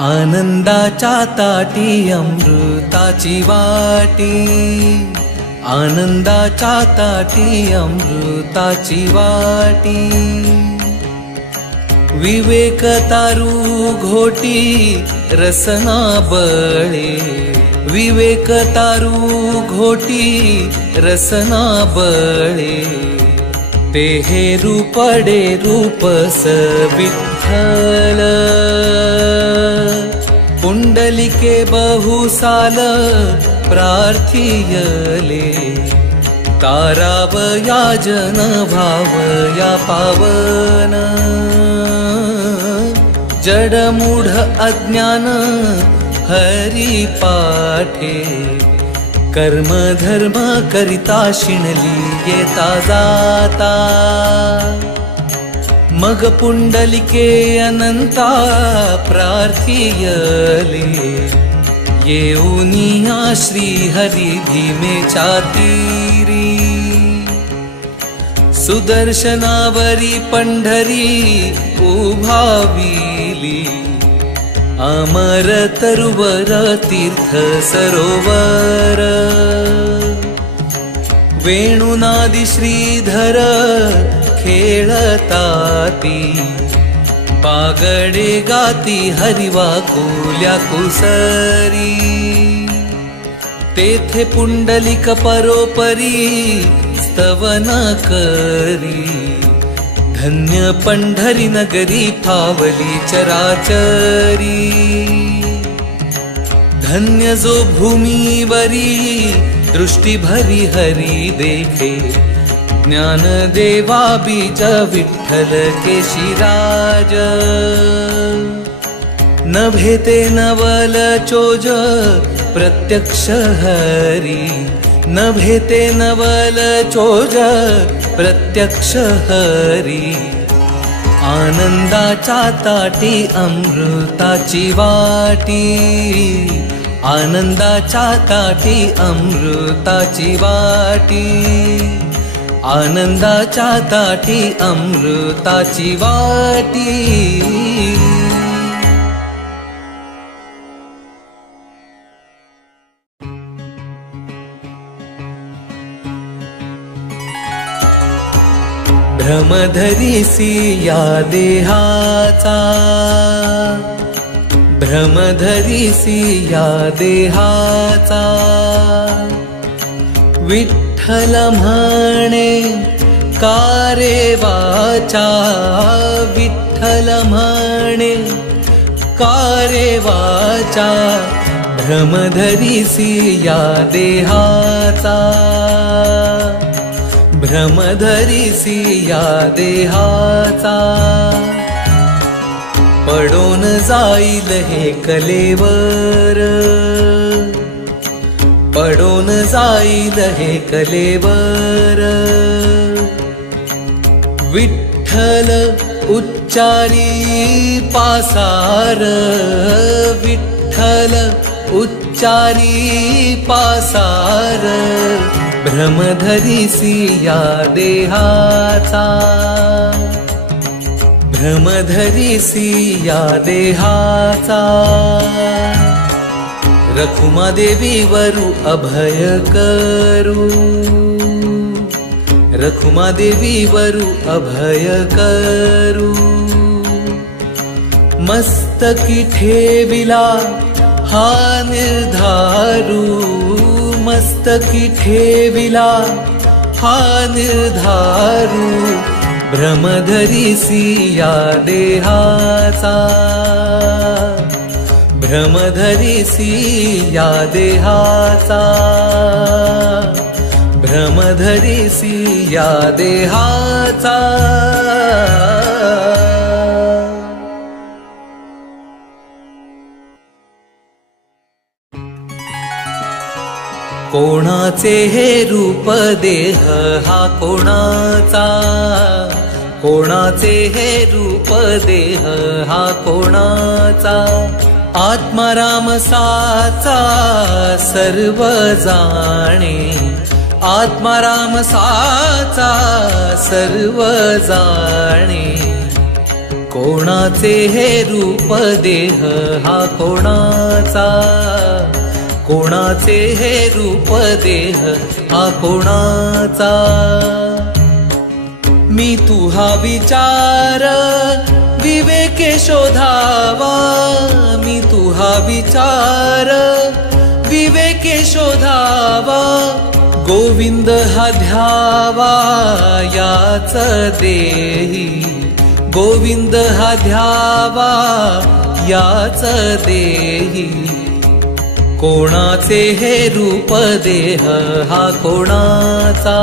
आनंदाच्या ताटी अमृताची वाटी, आनंदाच्या ताटी अमृताची वाटी। विवेक तारू घोटी रसना बळे, विवेक तारू घोटी रसना बळे। ते हे रूपडे रूपस विठ्ठल, पुंडलिके बहुसाल प्रार्थियले। तारावया जन भावया पावन, जडमूढ अज्ञान हरि पाठे। कर्म धर्म करिता शिणली येता जाता, मग पुंडलिके अनंता प्रार्थियले। येऊनिया श्री हरी भीमेच्या तीरी, सुदर्शनावरी पंढरी उभाविली। अमर तरुवर तीर्थ सरोवर, वेणुनादी श्रीधर खेळताती। बागडे गाती हरिवाकुल्या कुसरी, तेथे पुंडलिक परोपरी स्तवन करी। धन्य पंढरी नगरी फावली चराचरी, धन्य जो भूमीवरी दृष्टी भरी हरी देखे। ज्ञानदेवा बीज विठ्ठल केशिराज, न भेटे नवल चोज प्रत्यक्ष हरी। न भेटे नवल चोज प्रत्यक्ष हरी। आनंदाच्या ताटी अमृताची वाटी, आनंदाच्या ताटी अमृताची वाटी। आनंदाच्या ताटी अमृताची वाटी। भ्रमधरिसी या देहाचा, भ्रमधरिसी या देहाचा। विठ्ठल म्हणे कारे वाचा, विठ्ठल म्हणे कारे वाचा। भ्रमधरिसी या देहाचा, भ्रमधरिसी या देहाचा। पडून जाईल हे कलेवर, पडून जाईल हे कलेवर। विठ्ठल उच्चारी पासार, विठ्ठल उच्चारी पासार। भ्रमधरिसी या देहाचा, भ्रमधरिसी या देहाचा। रखुमा देवी वरु अभय करू, रखुमा देवी वरु अभय करू। मस्तकी ठेविला हा निर्धारू, मस्तकी ठेविला हा निर्धारू। भ्रमधरिसी या देहाचा, भ्रमधरिसी या देहाचा। भ्रमधरिसी या देहाचा। कोणाचे हे रूप देह हा कोणाचा, कोणाचे हे रूप देह हा कोणाचा। आत्माराम साचा सर्व जाणे, आत्माराम साचा सर्व जाणे। कोणाचे हे रूप देह हा कोणाचा, कोणाचे हे रूप देह हा कोणाचा। मी तू हा विचार विवेके शोधावा, मी तू हा विचार विवेके शोधावा। गोविंद हा ध्यावा याच देही, गोविंद हा ध्यावा याच देही। कोणाचे हे रूप देह हा कोणाचा।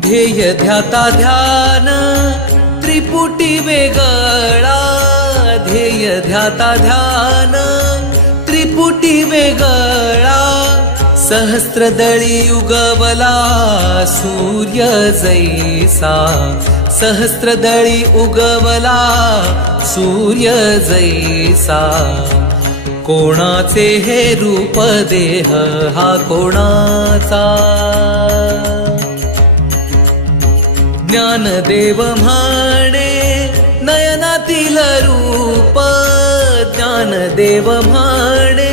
ध्येय ध्याता ध्यान त्रिपुटी वेगळा, ध्येय ध्याता ध्यान त्रिपुटी वेगळा। सहस्त्रदळी उगवला सूर्य जैसा, सहस्त्रदळी उगवला सूर्य जैसा। कोणाचे हे रूप देह हा कोणाचा। ज्ञानदेव म्हणे नयनातील रूप, ज्ञानदेव म्हणे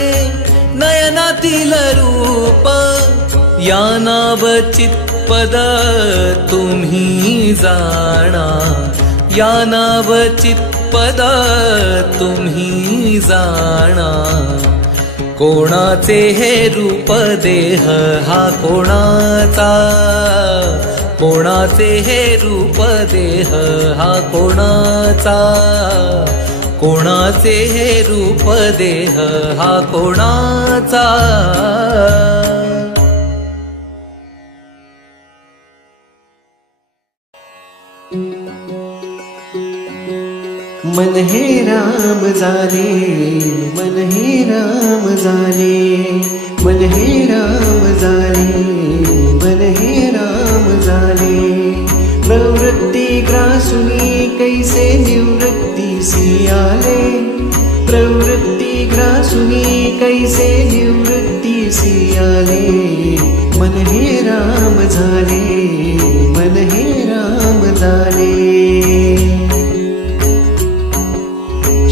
नयनातील रूप। या नाव चित्पद तुम्ही जाणा, या नाव चित्पद तुम्ही जाणा। कोणाचे हे रूप देह हा कोणाचा, कोणाचे हे रूप देह हा कोणाचा, कोणाचे हे रूप देह हा कोणाचा। मन हे राम झाले, मन हे राम झाले, मन हे राम झाले, मन हे राम झाले। प्रवृत्ति ग्रासुनी कैसे निवृत्तीसी आले, प्रवृत्ति ग्रासुनी कैसे निवृत्तीसी आले। मन हे राम झाले, मन हे राम झाले।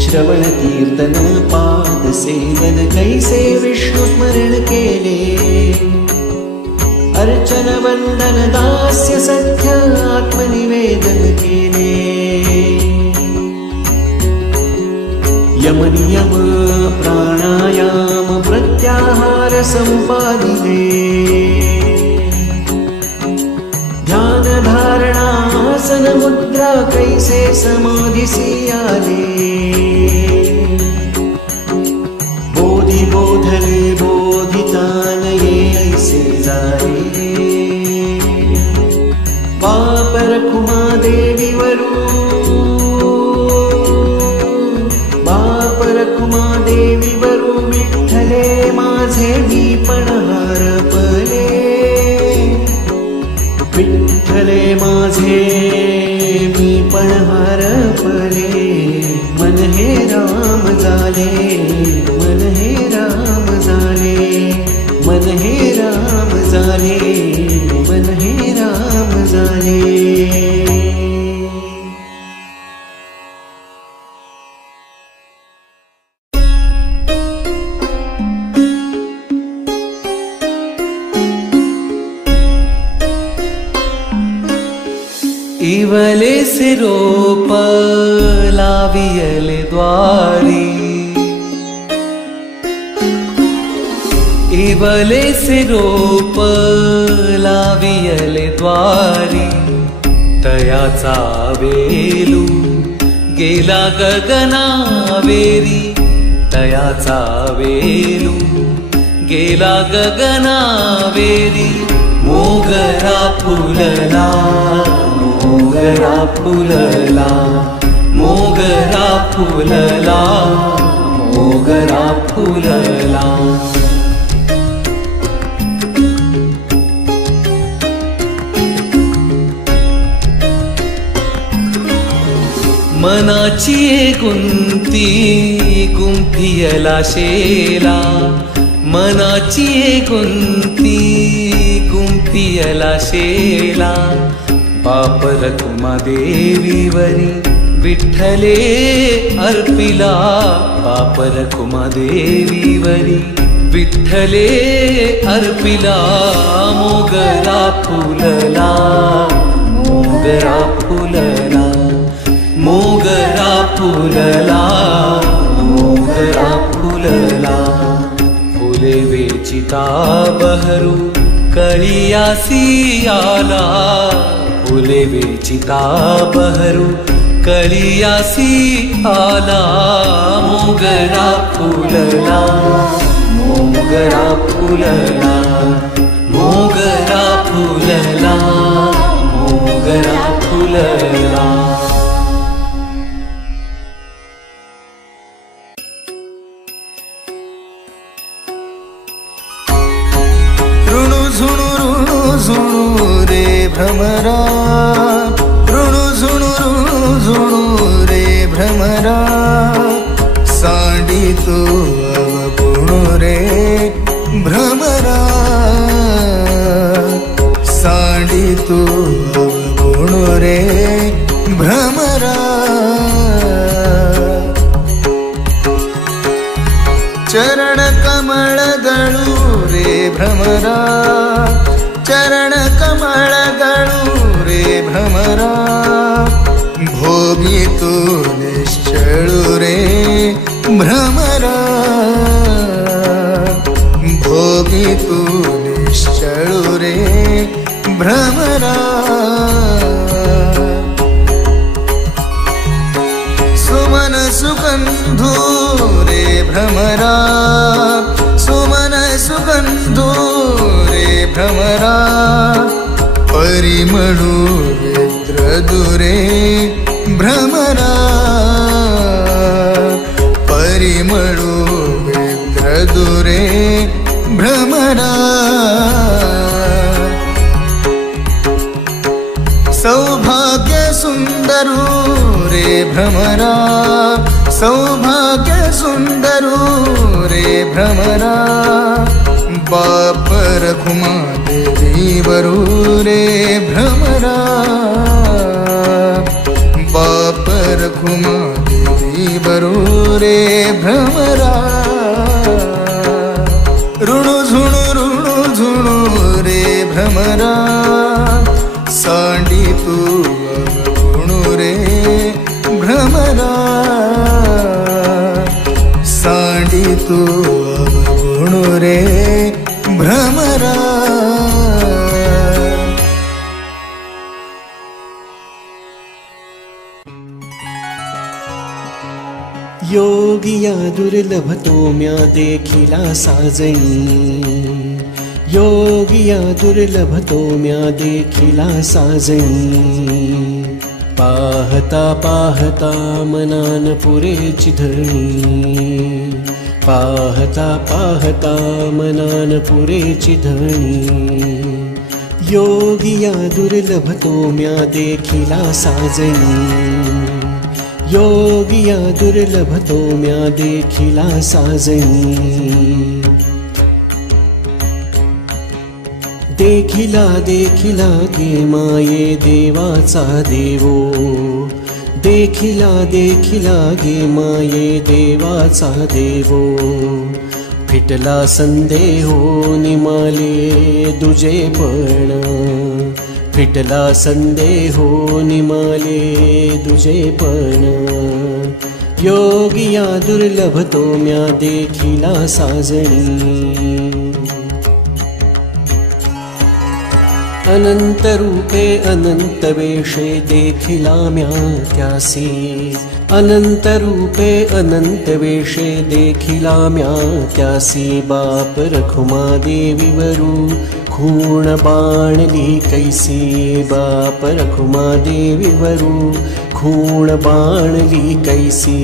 श्रवण कीर्तन पाद सेवन कैसे विष्णु स्मरण केले। अर्चन वंदन दास्य सख्य आत्मनिवेदन केले। यम नियम प्राणायाम प्रत्याहार संपादिले। ध्यान धारणा आसन मुद्रा कैसे समाधिसी आले। बोधि बोधले बोधितानये ऐसे जाए। बापर खुमा देवी वरू, बापर खुमा देवी वरू। विठ्ठले माझे मी पण हरपले, विठ्ठले माझे मी पण हरपले। मन हे राम झाले, मन हे राम झाले, मन हे राम झाले, मन हे राम झाले। इवले से रोप लावियले द्वारी, इवले से रोप लावियले द्वारी। तयाचा वेलू गेला गगनावेरी, तयाचा वेलू गेला गगनावेरी। मोगरा फुलला, मोगरा फुलला, मोगरा फुलला, मोगरा फुलला। मनाची गुंती गुंफियला शेला, मनाची गुंती गुंफियला शेला। बाप रखुमा देवीवरी विठ्ठले अर्पिला बाप रखुमा देवीवरी विठ्ठले अर्पिला मोगरा फुलला मोगरा फुलला मोगरा फुलला मोगरा फुलला फुले वेचिता बहरू कळियासी आला फुले वेचिता बहरू कळियासी आला मोगरा फुलला मोगरा फुलला मोगरा फुलला मोगरा फुलला ऋणु झुणु रे भ्रमरा ऋणु झुणु रे भ्रमरा सांडी तू अवगुणु रे भ्रमरा सांडी तू अवगुणु रे भ्रमरा चरण कमल दळू रे भ्रमरा चरण कमल दळू रे भ्रमरा भोगी तू निश्चळू रे भ्रमरा भोगी तू निश्चळू रे भ्रमरा सुमन सुगंधू रे भ्रमरा सुमन सुगंधू रे भ्रमरा परिमळू वेद्रदुरे भ्रमरा परिमळू वेद्रदुरे भ्रमरा सौभाग्य सुंदरू रे भ्रमरा सौभाग्य सुंदरू रे भ्रमरा बाप रखुमा देवी वरू रे भ्रमरा बाप रखुमा देवी वरू रे भ्रमरा ऋणु झुणु रे भ्रमरा सांडी तू अवगुणु रे भ्रमरा सांडी तू अवगुणु रे भ्रमरा योगिया दुर्लभ तो म्या देखिला साजणी योगिया दुर्लभ तो म्या देखिला साजणी पाहता पाहता मनान पुरेची धरणी पाहता पाहता मनान पुरेची धरणी योगिया दुर्लभ तो म्या देखिला साजणी योगिया दुर्लभ तो म्या देखिला साजणी देखिला देखिला गे माये देवाचा देवो देखिला देखिला गे माये देवाचा देवो फिटला संदेहो निमाले दुजेपण फिटला संदेहो निमाले दुजेपण योगिया दुर्लभ तो म्या देखिला साजणी अनंत रूपे अनंत वेशे देखिला म्या त्यासी अनंत रूपे अनंत वेशे देखिला म्या त्यासी बाप रखुमा देवी वरू खूण बाणली कैसी बाप रखुमा देवी वरू खूण बाणली कैसी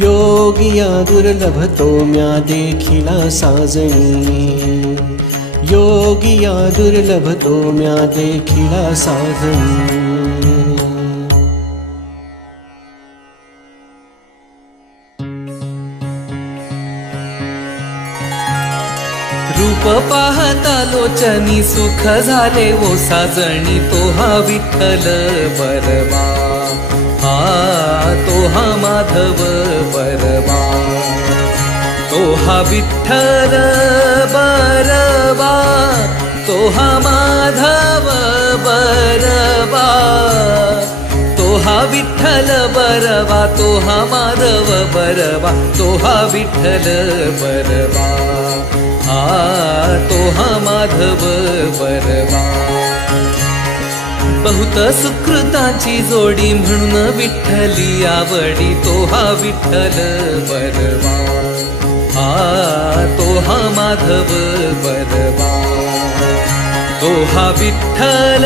योगिया दुर्लभ तो म्या देखिला साजणी योगिया दुर्लभ तो म्या देखिला साजणी रूप रूप पाहता लोचनी सुख झाले ओ साजणी तो हा विठ्ठल बरबा हा तो हा माधव बरबा तो हा विठ्ठल बरबा तो हा माधव बरबा तो हा विठ्ठल बरबा तो हा माधव बरबा तो हा विठ्ठल बरबा हा तो हा माधव बरबा बहुत सुकृताची जोडी म्हणून विठ्ठली आवडी तो हा विठ्ठल बरबा हा तो हा माधव बरबा तो हा विठ्ठल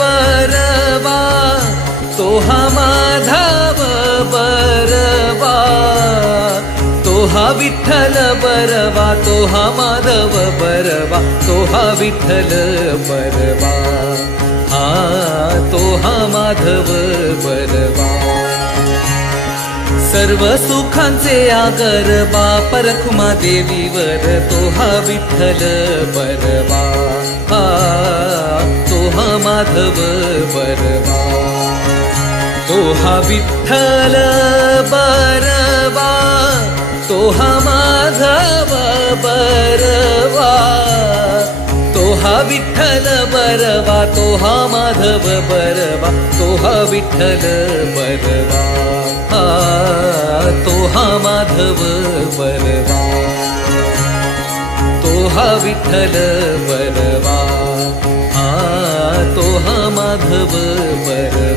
बरबा तो हा माधव बरबा तो हा विठ्ठल बरबा तो हा माधव बरबा तो हा विठ्ठल बरबा हा तो हा माधव बरबा सर्व सुखांचे आगर बाप रखुमा देवीवर तो हा विठ्ठल बरबा हा तो हा माधव बरबा तो हा विठ्ठल बरबा तो हा माधव बरबा तो हा विठ्ठल बरबा तो हा माधव बरबा तो हा विठ्ठल बरबा हा तो हा माधव बरबा तो हा विठ्ठल बरबा हा तो हा माधव बरबा।